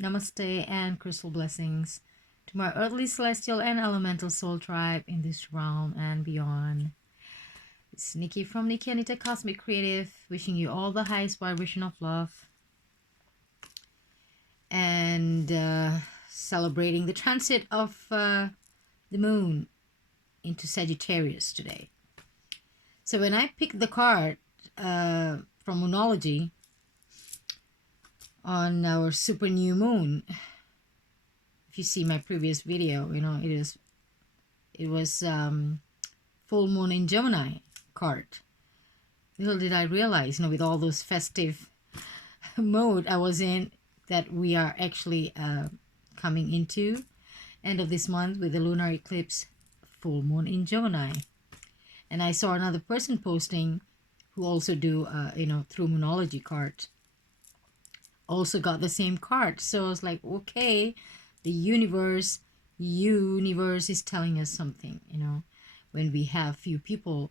Namaste and crystal blessings to my earthly, celestial, and elemental soul tribe in this realm and beyond. It's Nikki from Nikki Anita Cosmic Creative, wishing you all the highest vibration of love and celebrating the transit of the moon into Sagittarius today. So when I picked the card from Moonlogy on our super new moon, if you see my previous video, it was full moon in Gemini card. Little did I realize, with all those festive mode I was in, that we are actually coming into end of this month with the lunar eclipse full moon in Gemini. And I saw another person posting who also do through Moonlogy card, also got the same card. So I was like, okay, the universe is telling us something, when we have few people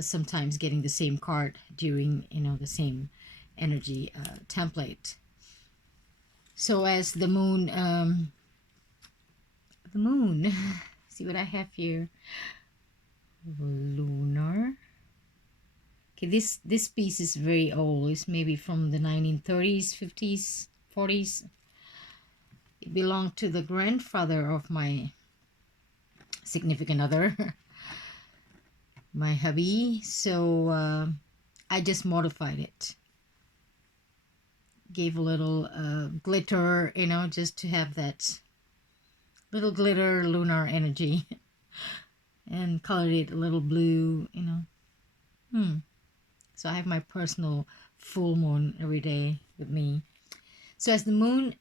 sometimes getting the same card during the same energy template. So as the moon see what I have here, lunar. Okay, this piece is very old. It's maybe from the 1930s, 50s, 40s. It belonged to the grandfather of my significant other, my hubby. So I just modified it. Gave a little glitter, just to have that little glitter lunar energy. And colored it a little blue, So I have my personal full moon every day with me. So as the moon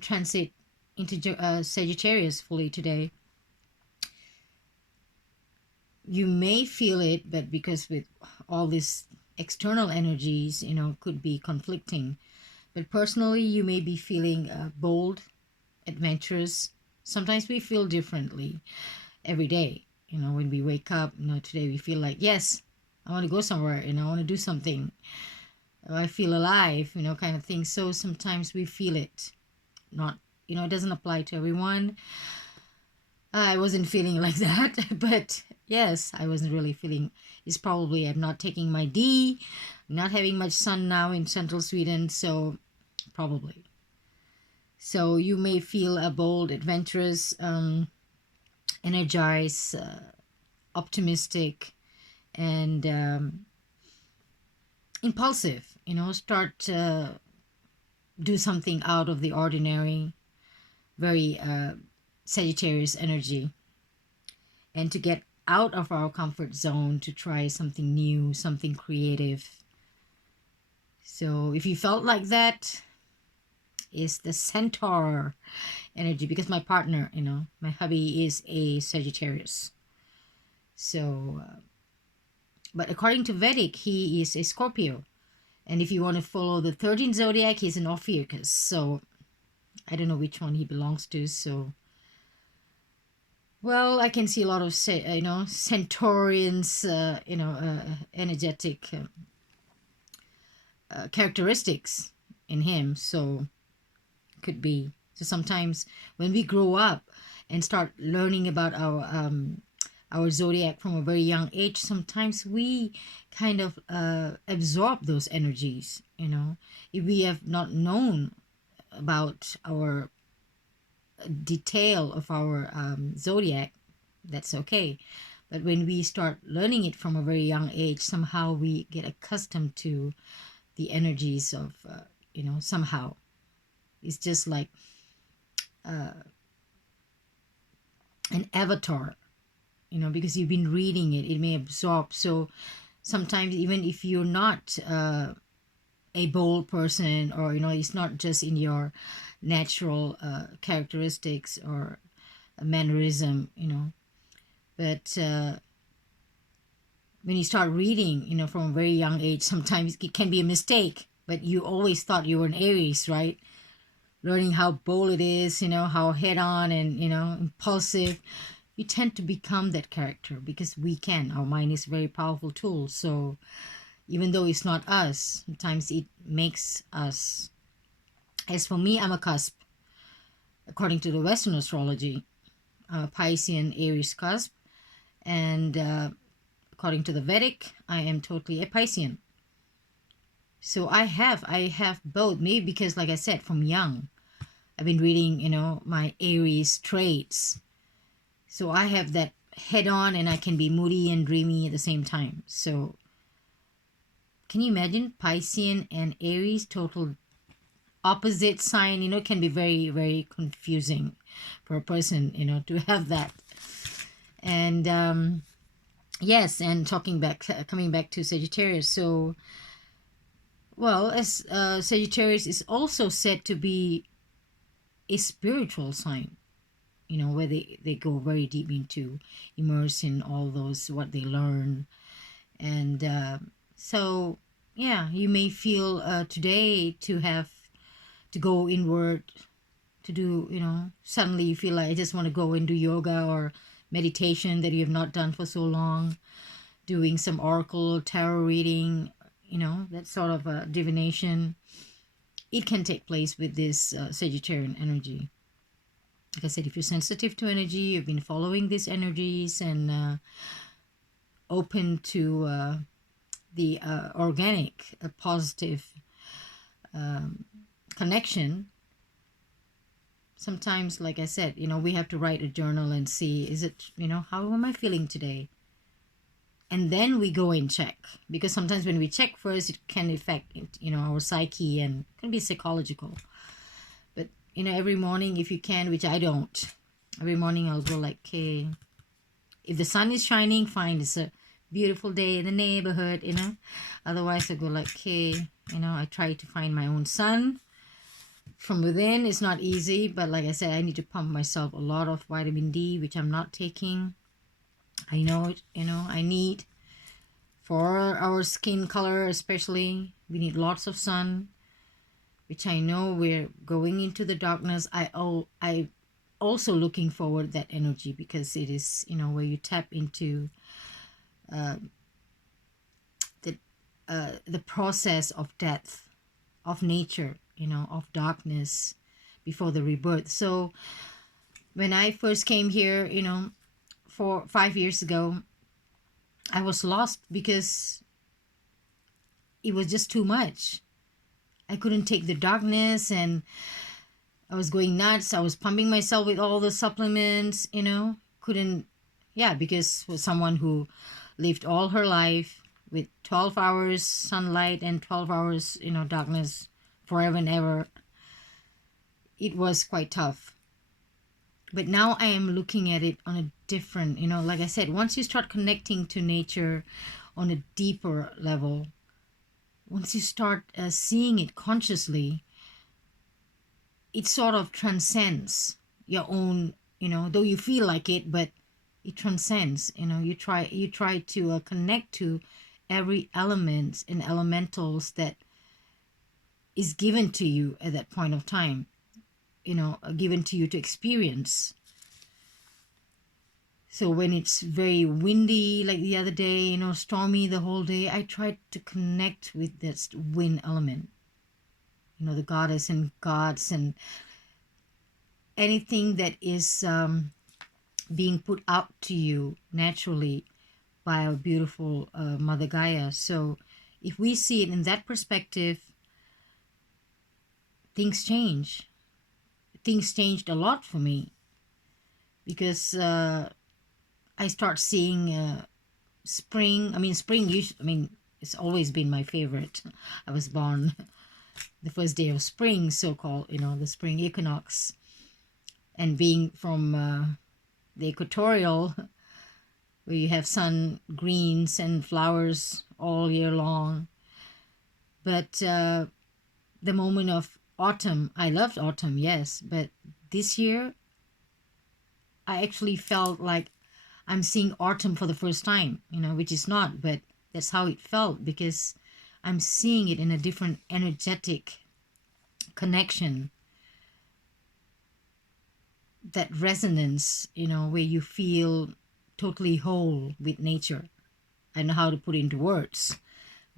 transit into Sagittarius fully today, you may feel it, but because with all these external energies, could be conflicting. But personally, you may be feeling bold, adventurous. Sometimes we feel differently every day. When we wake up, today we feel like, yes, I want to go somewhere, I want to do something. I feel alive, kind of thing. So sometimes we feel it. Not, it doesn't apply to everyone. I wasn't feeling like that, but yes, I wasn't really feeling. It's probably I'm not taking my D, not having much sun now in central Sweden, so probably. So you may feel a bold, adventurous, energized, optimistic, and impulsive. Start to do something out of the ordinary. Very Sagittarius energy, and to get out of our comfort zone, to try something new, something creative. So if you felt like that, is the Centaur energy, because my partner, my hubby is a Sagittarius. So but according to Vedic, he is a Scorpio, and if you want to follow the 13th zodiac, he's an Ophiuchus. So I don't know which one he belongs to. So well, I can see a lot of Centaurians, energetic characteristics in him. So could be. So sometimes when we grow up and start learning about our zodiac from a very young age, sometimes we kind of absorb those energies. If we have not known about our detail of our zodiac, that's okay. But when we start learning it from a very young age, somehow we get accustomed to the energies of somehow it's just like an avatar, because you've been reading it, it may absorb. So sometimes even if you're not a bold person, or it's not just in your natural characteristics or a mannerism, but when you start reading, from a very young age, sometimes it can be a mistake, but you always thought you were an Aries, right? Learning how bold it is, how head on and, impulsive. You tend to become that character because we can. Our mind is a very powerful tool. So even though it's not us, sometimes it makes us. As for me, I'm a cusp. according to the Western astrology, Piscean Aries cusp, and according to the Vedic, I am totally a Piscean. So I have both. Maybe because, like I said, from young, I've been reading, my Aries traits. So I have that head on, and I can be moody and dreamy at the same time. So can you imagine Piscean and Aries, total opposite sign, can be very, very confusing for a person, to have that. And yes, and coming back to Sagittarius. So, well, as Sagittarius is also said to be a spiritual sign, where they go very deep into immerse in all those, what they learn. And so, yeah, you may feel today to have to go inward, to do, suddenly you feel like I just want to go and do yoga or meditation that you have not done for so long, doing some oracle tarot reading, that sort of divination. It can take place with this Sagittarian energy. Like I said, if you're sensitive to energy, you've been following these energies and open to the organic, positive connection. Sometimes, like I said, we have to write a journal and see, is it, how am I feeling today? And then we go and check, because sometimes when we check first, it can affect, our psyche, and can be psychological. But, every morning, if you can, which I don't, every morning I'll go like, okay, if the sun is shining, fine, it's a beautiful day in the neighborhood, Otherwise, I go like, okay, I try to find my own sun from within. It's not easy, but like I said, I need to pump myself a lot of vitamin D, which I'm not taking. I know it, I need for our skin color, especially. We need lots of sun, which I know we're going into the darkness. I also looking forward that energy, because it is, where you tap into the process of death, of nature, of darkness before the rebirth. So when I first came here, 5 years ago, I was lost because it was just too much. I couldn't take the darkness, and I was going nuts. I was pumping myself with all the supplements, couldn't, because for someone who lived all her life with 12 hours sunlight and 12 hours, darkness forever and ever, it was quite tough. But now I am looking at it on a different, like I said, once you start connecting to nature on a deeper level, once you start seeing it consciously, it sort of transcends your own, though you feel like it, but it transcends, you try to connect to every element and elementals that is given to you at that point of time, given to you to experience. So when it's very windy, like the other day, stormy the whole day, I tried to connect with this wind element, the goddess and gods and anything that is being put out to you naturally by our beautiful Mother Gaia. So if we see it in that perspective, things change. Things changed a lot for me, because I start seeing spring. Spring usually, it's always been my favorite. I was born the first day of spring, so-called, the spring equinox. And being from the equatorial, where you have sun, greens, and flowers all year long. But the moment of autumn, I loved autumn, yes. But this year, I actually felt like I'm seeing autumn for the first time, which is not, but that's how it felt, because I'm seeing it in a different energetic connection, that resonance, where you feel totally whole with nature. I don't know how to put it into words,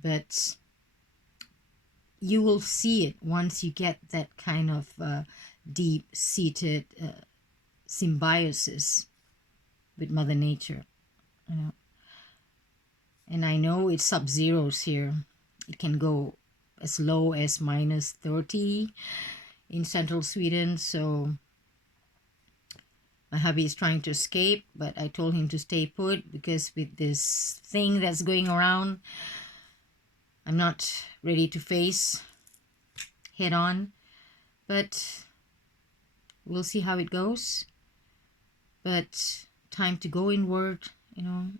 but you will see it once you get that kind of deep-seated symbiosis with Mother Nature, you know. And I know it's sub-zeros here. It can go as low as -30 in central Sweden. So my hubby is trying to escape, but I told him to stay put because with this thing that's going around, I'm not ready to face head on. But we'll see how it goes. But time to go inward, you know,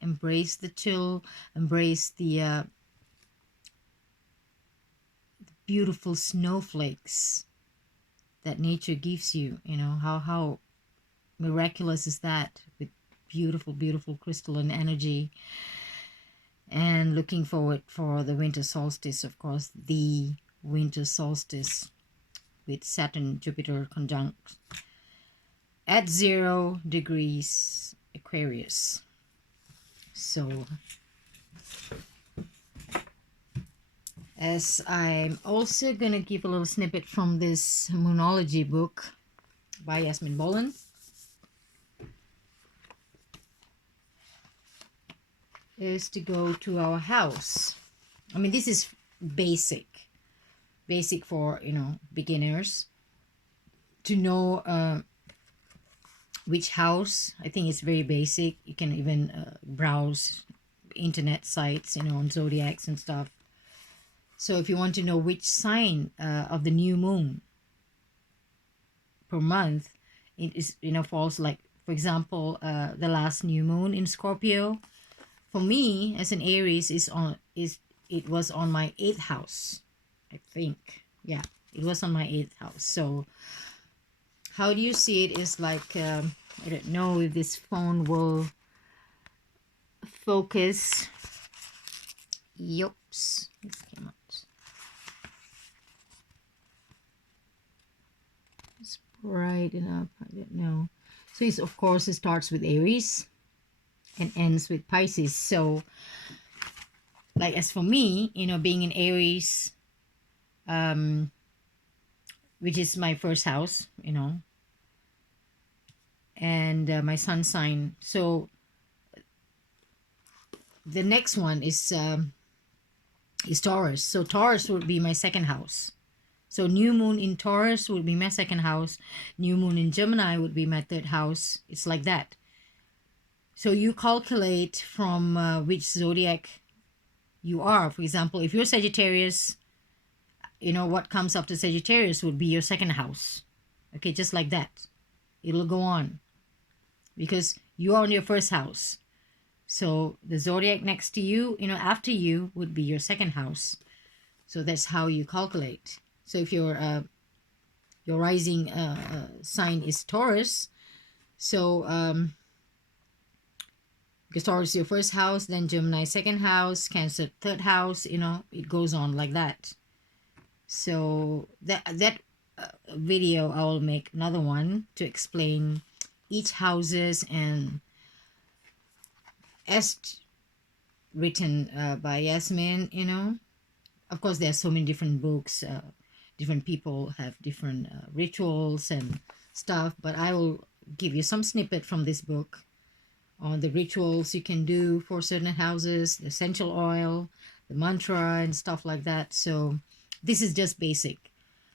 embrace the chill, embrace the beautiful snowflakes that nature gives you, you know, how miraculous is that, with beautiful, beautiful crystalline energy. And looking forward for the winter solstice, of course, the winter solstice with Saturn, Jupiter conjunct at 0 degrees Aquarius. So as I'm also going to give a little snippet from this Moonology book by Yasmin Boland. Is to go to our house. I mean, this is basic for, you know, beginners to know which house. I think it's very basic. You can even browse internet sites, you know, on zodiacs and stuff. So if you want to know which sign of the new moon per month, it is, you know, falls, like, for example, the last new moon in Scorpio, for me as an Aries, it was on my 8th house, I think. Yeah, it was on my 8th house. So how do you see it is like, I don't know if this phone will focus. Yops, this came out. It's bright enough, I don't know. So it's, of course, it starts with Aries and ends with Pisces. So like, as for me, you know, being in Aries, which is my first house, you know, and my sun sign. So the next one is Taurus. So Taurus would be my second house. So new moon in Taurus would be my second house. New moon in Gemini would be my 3rd house. It's like that. So you calculate from which zodiac you are. For example, if you're Sagittarius, you know, what comes after Sagittarius would be your 2nd house. Okay, just like that. It'll go on because you are on your 1st house. So the zodiac next to you, you know, after you would be your 2nd house. So that's how you calculate. So if your rising sign is Taurus, so because Taurus is your 1st house, then Gemini 2nd house, Cancer 3rd house, you know, it goes on like that. So that video, I will make another one to explain each houses, and as written by Yasmin, you know. Of course, there are so many different books. Different people have different rituals and stuff, but I will give you some snippet from this book on the rituals you can do for certain houses, the essential oil, the mantra, and stuff like that. So this is just basic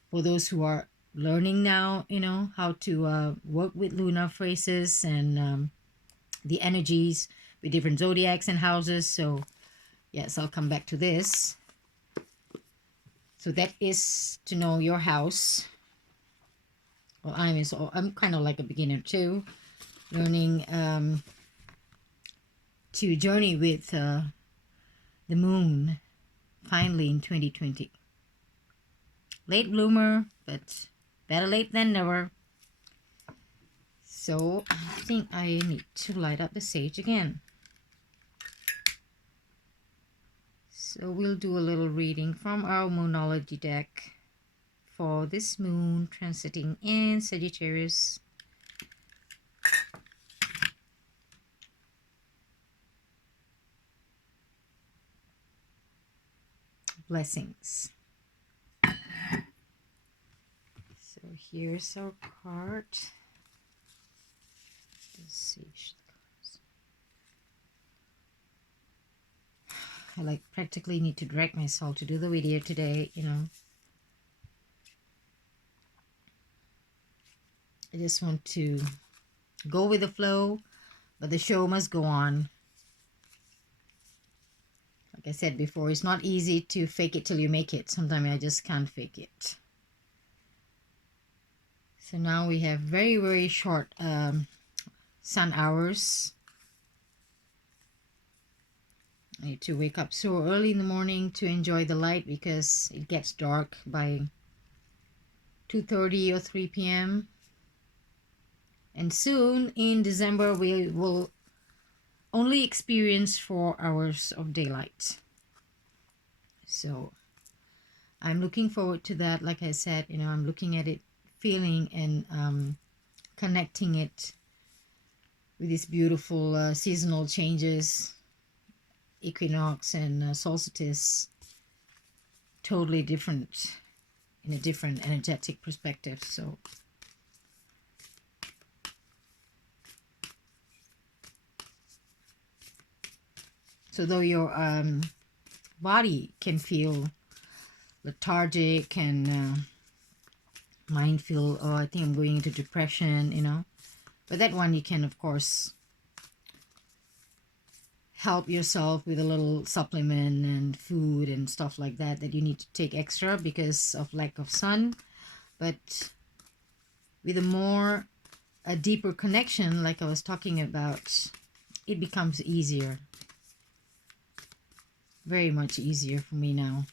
for those who are learning now, you know, how to work with lunar phrases and the energies with different zodiacs and houses. So yes, I'll come back to this. So that is to know your house. Well, I'm kind of like a beginner too, learning to journey with the moon finally in 2020. Late bloomer, but better late than never. So I think I need to light up the sage again. So we'll do a little reading from our Moonology deck for this moon transiting in Sagittarius. Blessings. So here's our card. Let's see. I like practically need to drag myself to do the video today, you know. I just want to go with the flow, but the show must go on. Like I said before, it's not easy to fake it till you make it. Sometimes I just can't fake it. So now we have very, very short sun hours. I need to wake up so early in the morning to enjoy the light because it gets dark by 2:30 or 3 p.m. And soon in December we will only experience 4 hours of daylight. So I'm looking forward to that. Like I said, you know, I'm looking at it, feeling and connecting it with these beautiful seasonal changes, equinox and solstice, totally different, in a different energetic perspective. So though your body can feel lethargic and mind feel, oh, I think I'm going into depression, you know, but that one you can of course help yourself with a little supplement and food and stuff like that you need to take extra because of lack of sun. But with a deeper connection, like I was talking about, it becomes easier, very much easier for me now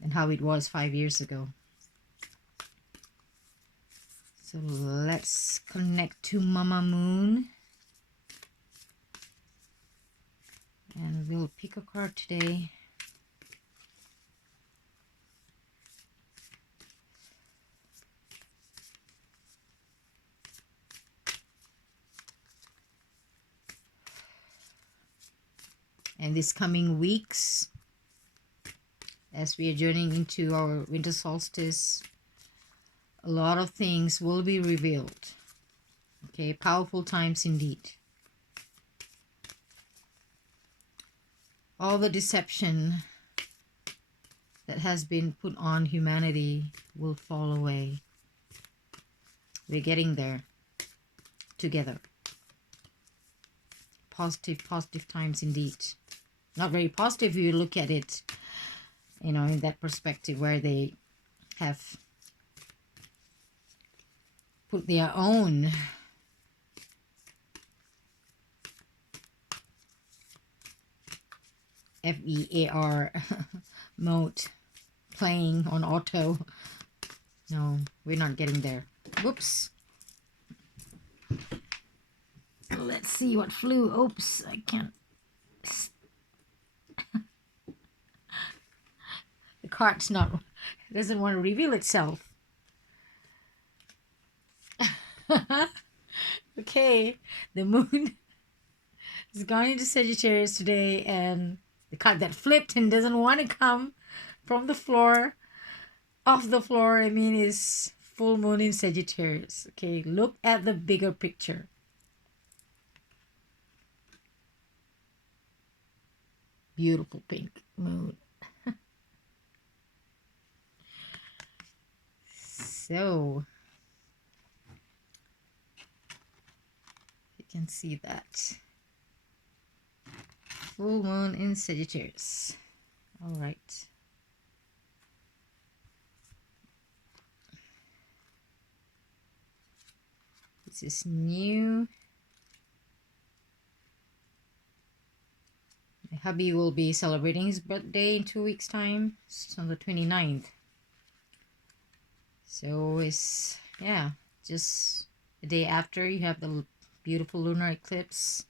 than how it was 5 years ago. So let's connect to Mama Moon. And we'll pick a card today. And these coming weeks, as we are journeying into our winter solstice, a lot of things will be revealed. Okay, powerful times indeed. All the deception that has been put on humanity will fall away. We're getting there together. Positive times indeed. Not very positive if you look at it, you know, in that perspective where they have put their own FEAR mode playing on auto. No, we're not getting there. Whoops. Let's see what flew. Oops, I can't. The card's not, it doesn't want to reveal itself. Okay, the moon is going into Sagittarius today, and the card that flipped and doesn't want to come from the floor, off the floor, I mean, is full moon in Sagittarius. Okay, look at the bigger picture. Beautiful pink moon. So you can see that full moon in Sagittarius. All right. This is new. My hubby will be celebrating his birthday in 2 weeks' time. It's on the 29th. So it's, yeah, just the day after you have the beautiful lunar eclipse.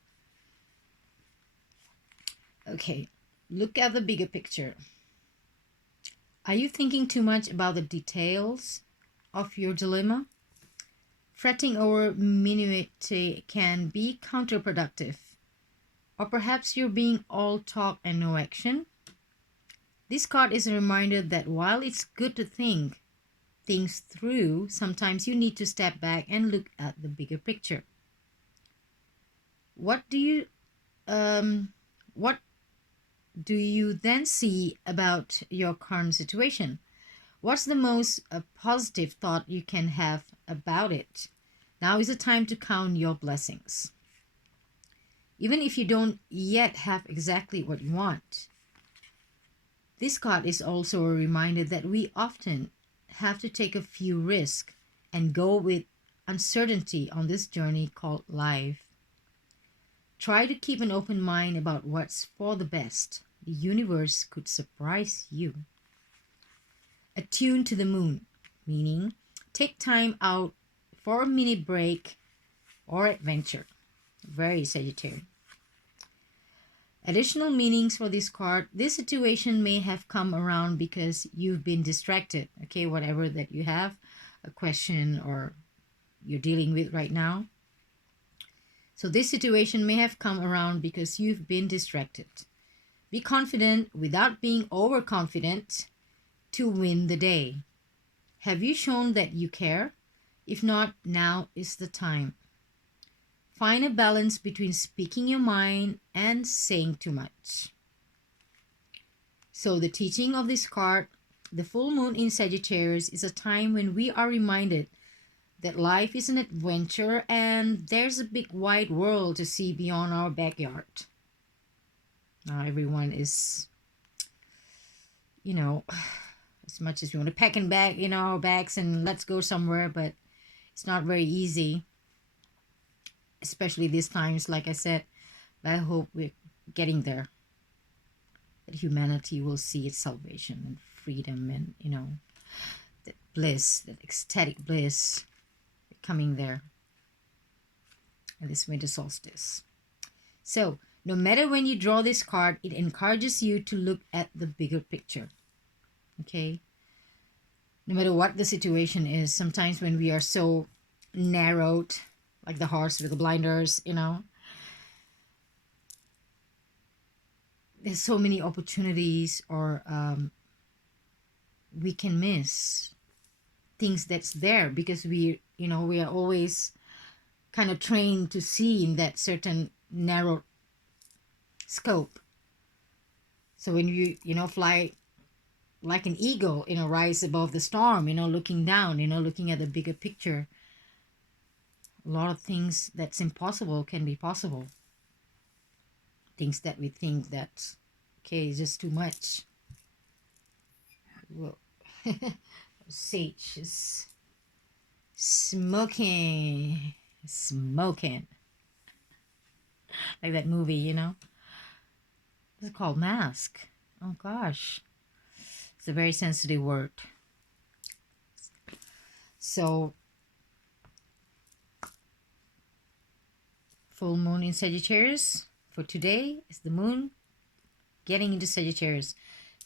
Okay, look at the bigger picture. Are you thinking too much about the details of your dilemma? Fretting over minuity can be counterproductive. Or perhaps you're being all talk and no action. This card is a reminder that while it's good to think, things through, sometimes you need to step back and look at the bigger picture. What do you what do you then see about your current situation? What's the most positive thought you can have about it? Now is the time to count your blessings. Even if you don't yet have exactly what you want. This card is also a reminder that we often have to take a few risks and go with uncertainty on this journey called life. Try to keep an open mind about what's for the best. The universe could surprise you. Attune to the moon, meaning take time out for a mini break or adventure. Very Sagittarius. Additional meanings for this card. This situation may have come around because you've been distracted. Okay, whatever that you have, a question or you're dealing with right now. So this situation may have come around because you've been distracted. Be confident without being overconfident to win the day. Have you shown that you care? If not, now is the time. Find a balance between speaking your mind and saying too much. So the teaching of this card, the full moon in Sagittarius, is a time when we are reminded that life is an adventure and there's a big wide world to see beyond our backyard. Now everyone is, as much as we want to pack and bag, our bags and let's go somewhere, but it's not very easy. Especially these times, like I said, I hope we're getting there. That humanity will see its salvation and freedom and, that bliss, that ecstatic bliss coming there at this winter solstice. So, no matter when you draw this card, it encourages you to look at the bigger picture. Okay? No matter what the situation is, sometimes when we are so narrowed, like the horse with the blinders, there's so many opportunities or we can miss things that's there because we are always kind of trained to see in that certain narrow scope. So when you fly like an eagle, rise above the storm, looking down, looking at the bigger picture, a lot of things that's impossible can be possible. Things that we think that, okay, is just too much. Whoa. Sage is smoking. Like that movie, It's called Mask. Oh gosh. It's a very sensitive word. So, full moon in Sagittarius for today is the moon getting into Sagittarius.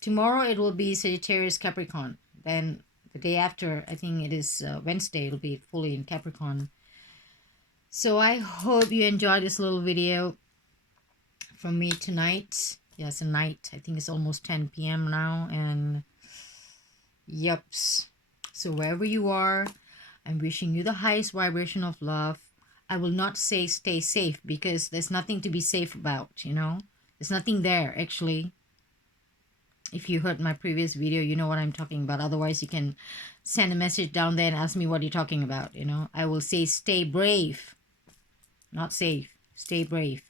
Tomorrow it will be Sagittarius Capricorn. Then the day after, I think it is Wednesday, it'll be fully in Capricorn. So I hope you enjoyed this little video from me tonight. Yes, a night. I think it's almost 10 p.m. now. And yups. So wherever you are, I'm wishing you the highest vibration of love. I will not say stay safe because there's nothing to be safe about, There's nothing there, actually. If you heard my previous video, you know what I'm talking about. Otherwise, you can send a message down there and ask me what you're talking about, I will say stay brave. Not safe. Stay brave.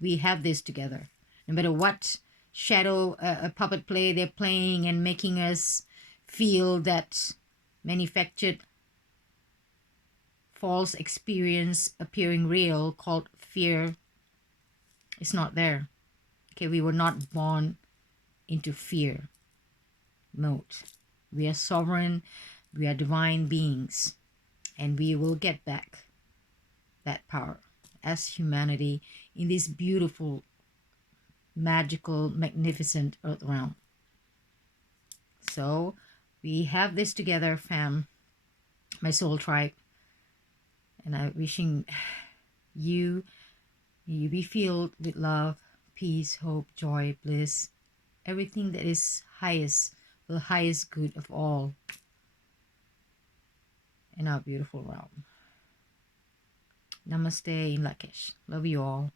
We have this together. No matter what shadow puppet play they're playing and making us feel that manufactured false experience appearing real called fear is not there. Okay, we were not born into fear mode. We are sovereign, we are divine beings, and we will get back that power as humanity in this beautiful, magical, magnificent earth realm. So we have this together, fam, my soul tribe. And I'm wishing you be filled with love, peace, hope, joy, bliss, everything that is highest, the highest good of all. in our beautiful realm. Namaste in Lakesh. Love you all.